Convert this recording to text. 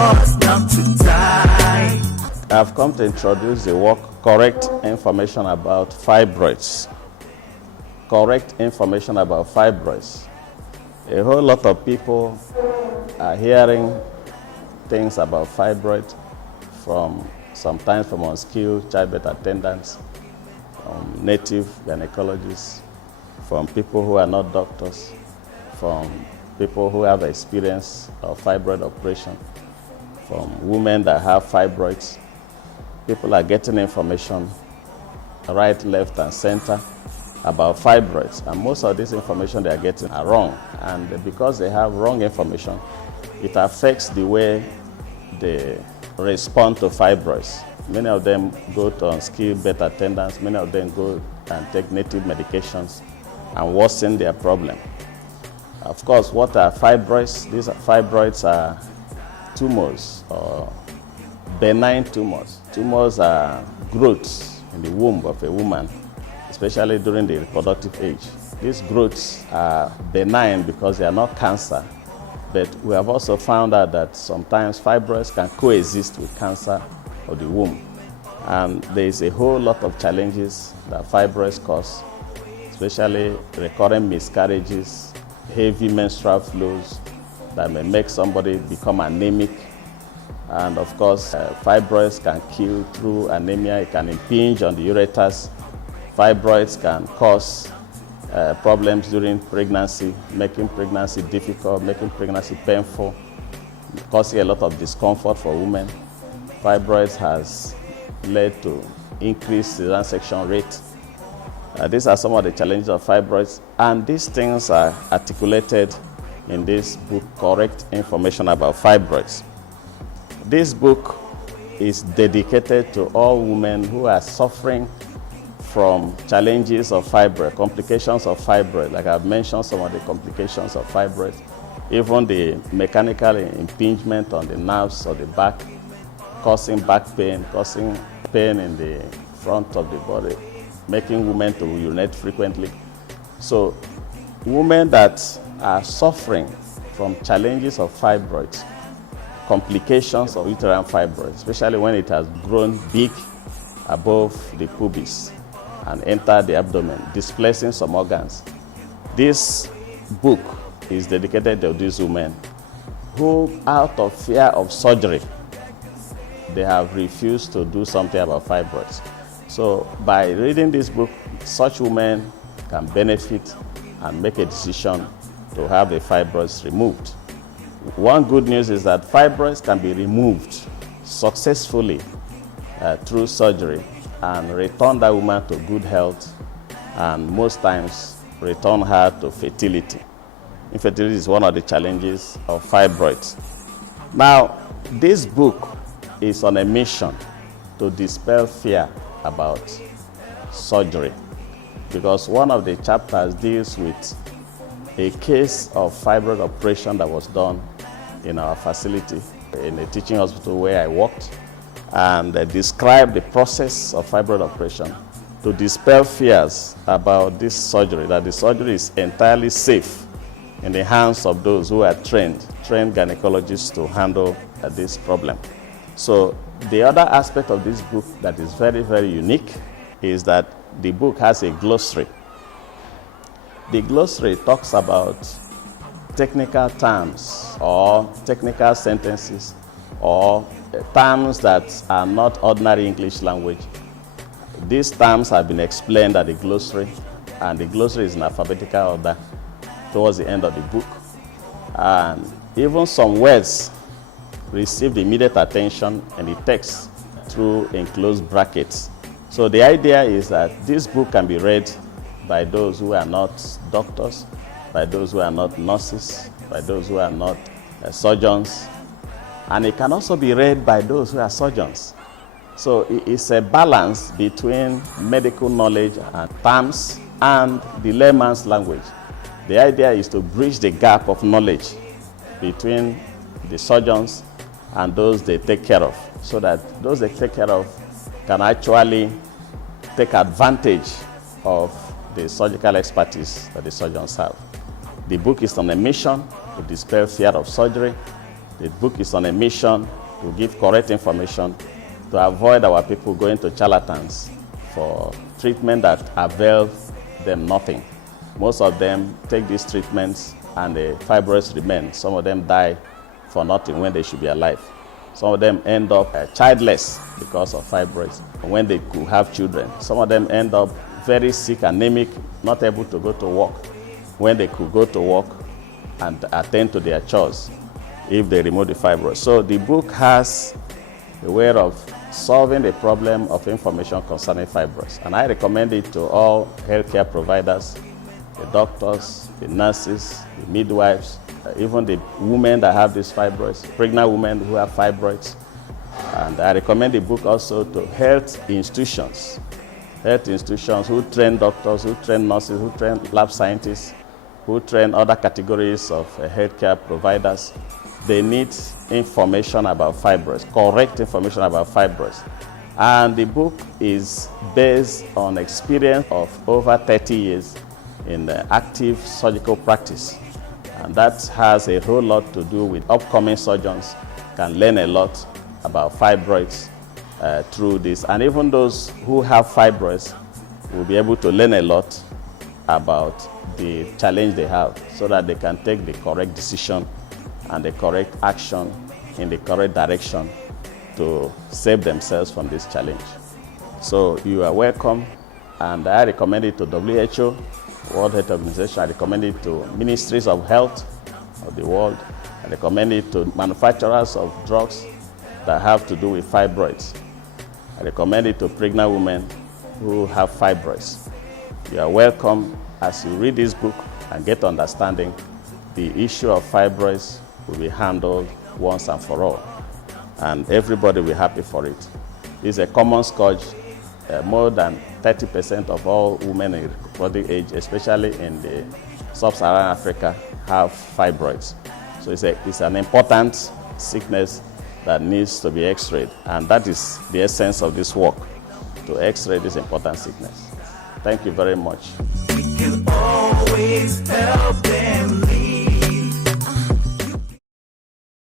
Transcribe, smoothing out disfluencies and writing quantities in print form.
us down to die. I've come to introduce the work correct information about fibroids. Correct information about fibroids. A whole lot of people are hearing things about fibroid sometimes from unskilled childbirth attendants, from native gynecologists, from people who are not doctors, from people who have experience of fibroid operation, from women that have fibroids. People are getting information right, left, and center about fibroids, and most of this information they are getting are wrong. And because they have wrong information, it affects the way they respond to fibroids. Many of them go to unskilled birth attendants, many of them go and take native medications and worsen their problem. Of course, what are fibroids? These fibroids are tumors or benign tumors. Tumors are growths in the womb of a woman, especially during the reproductive age. These growths are benign because they are not cancer, but we have also found out that sometimes fibroids can coexist with cancer of the womb. And there is a whole lot of challenges that fibroids cause, especially recurrent miscarriages, heavy menstrual flows that may make somebody become anemic. And of course, fibroids can kill through anemia. It can impinge on the ureters. Fibroids can cause problems during pregnancy, making pregnancy difficult, making pregnancy painful, causing a lot of discomfort for women. Fibroids has led to increased cesarean section rate. These are some of the challenges of fibroids, and these things are articulated in this book, Correct Information About Fibroids. This book is dedicated to all women who are suffering from challenges of fibroid, complications of fibroid. Like I've mentioned some of the complications of fibroid, even the mechanical impingement on the nerves of the back, causing back pain, causing pain in the front of the body, making women to urinate frequently. So women that are suffering from challenges of fibroids, complications of uterine fibroids, especially when it has grown big above the pubis and entered the abdomen, displacing some organs. This book is dedicated to these women who, out of fear of surgery, they have refused to do something about fibroids. So by reading this book, such women can benefit and make a decision to have the fibroids removed. One good news is that fibroids can be removed successfully through surgery and return that woman to good health, and most times return her to fertility. Infertility is one of the challenges of fibroids. Now, this book is on a mission to dispel fear about surgery, because one of the chapters deals with a case of fibroid operation that was done in our facility in a teaching hospital where I worked, and describe the process of fibroid operation to dispel fears about this surgery, that the surgery is entirely safe in the hands of those who are trained gynecologists to handle this problem. So the other aspect of this book that is very, very unique is that the book has a glossary. The glossary talks about technical terms or technical sentences or terms that are not ordinary English language. These terms have been explained at the glossary, and the glossary is in alphabetical order towards the end of the book. And even some words received immediate attention in the text through enclosed brackets. So the idea is that this book can be read by those who are not doctors, by those who are not nurses, by those who are not surgeons, and it can also be read by those who are surgeons. So it's a balance between medical knowledge and terms and the layman's language. The idea is to bridge the gap of knowledge between the surgeons and those they take care of, so that those they take care of can actually take advantage of the surgical expertise that the surgeons have. The book is on a mission to dispel fear of surgery, The book is on a mission to give correct information to avoid our people going to charlatans for treatment that avail them nothing. Most of them take these treatments and the fibroids remain. Some of them die for nothing when they should be alive. Some of them end up childless because of fibroids when they could have children. Some of them end up very sick, anemic, not able to go to work when they could go to work and attend to their chores if they remove the fibroids. So the book has a way of solving the problem of information concerning fibroids. And I recommend it to all healthcare providers, the doctors, the nurses, the midwives, even the women that have these fibroids, pregnant women who have fibroids. And I recommend the book also to health institutions who train doctors, who train nurses, who train lab scientists, who train other categories of healthcare providers. They need information about fibroids, correct information about fibroids. And the book is based on experience of over 30 years in active surgical practice. And that has a whole lot to do with upcoming surgeons can learn a lot about fibroids through this. And even those who have fibroids will be able to learn a lot about the challenge they have so that they can take the correct decision and the correct action in the correct direction to save themselves from this challenge. So you are welcome, and I recommend it to WHO, World Health Organization. I recommend it to ministries of health of the world. I recommend it to manufacturers of drugs that have to do with fibroids. I recommend it to pregnant women who have fibroids. You are welcome as you read this book and get understanding. The issue of fibroids will be handled once and for all, and everybody will be happy for it. It's a common scourge. More than 30% of all women in reproductive age, especially in the sub-Saharan Africa, have fibroids. So it's an important sickness that needs to be x-rayed, and that is the essence of this work, to x-ray this important sickness. Thank you very much. We can always help them leave.